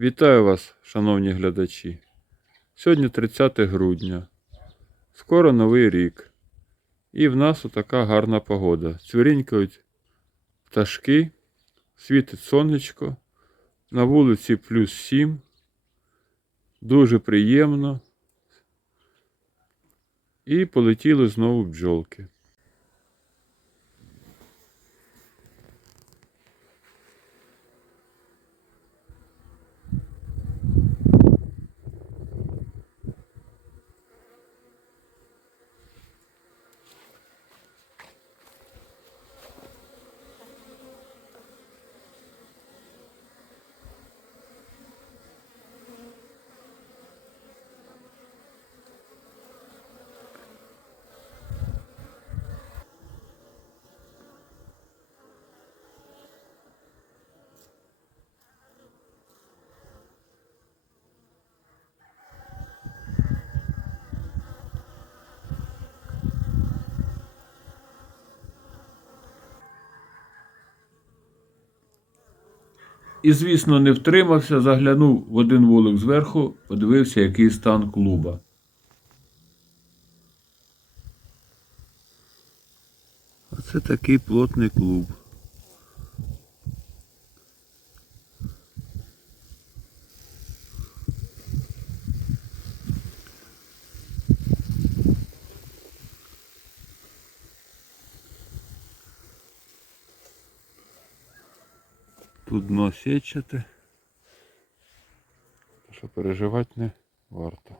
Вітаю вас, шановні глядачі. Сьогодні 30 грудня. Скоро новий рік. І в нас отака гарна погода. Цвірінькають пташки, світить сонечко. На вулиці плюс 7. Дуже приємно. І полетіли знову бджолки. І, звісно, не втримався, заглянув в один вулик зверху, подивився, який стан клуба. Оце такий плотний клуб. Тут дно січати, Що переживати не варто.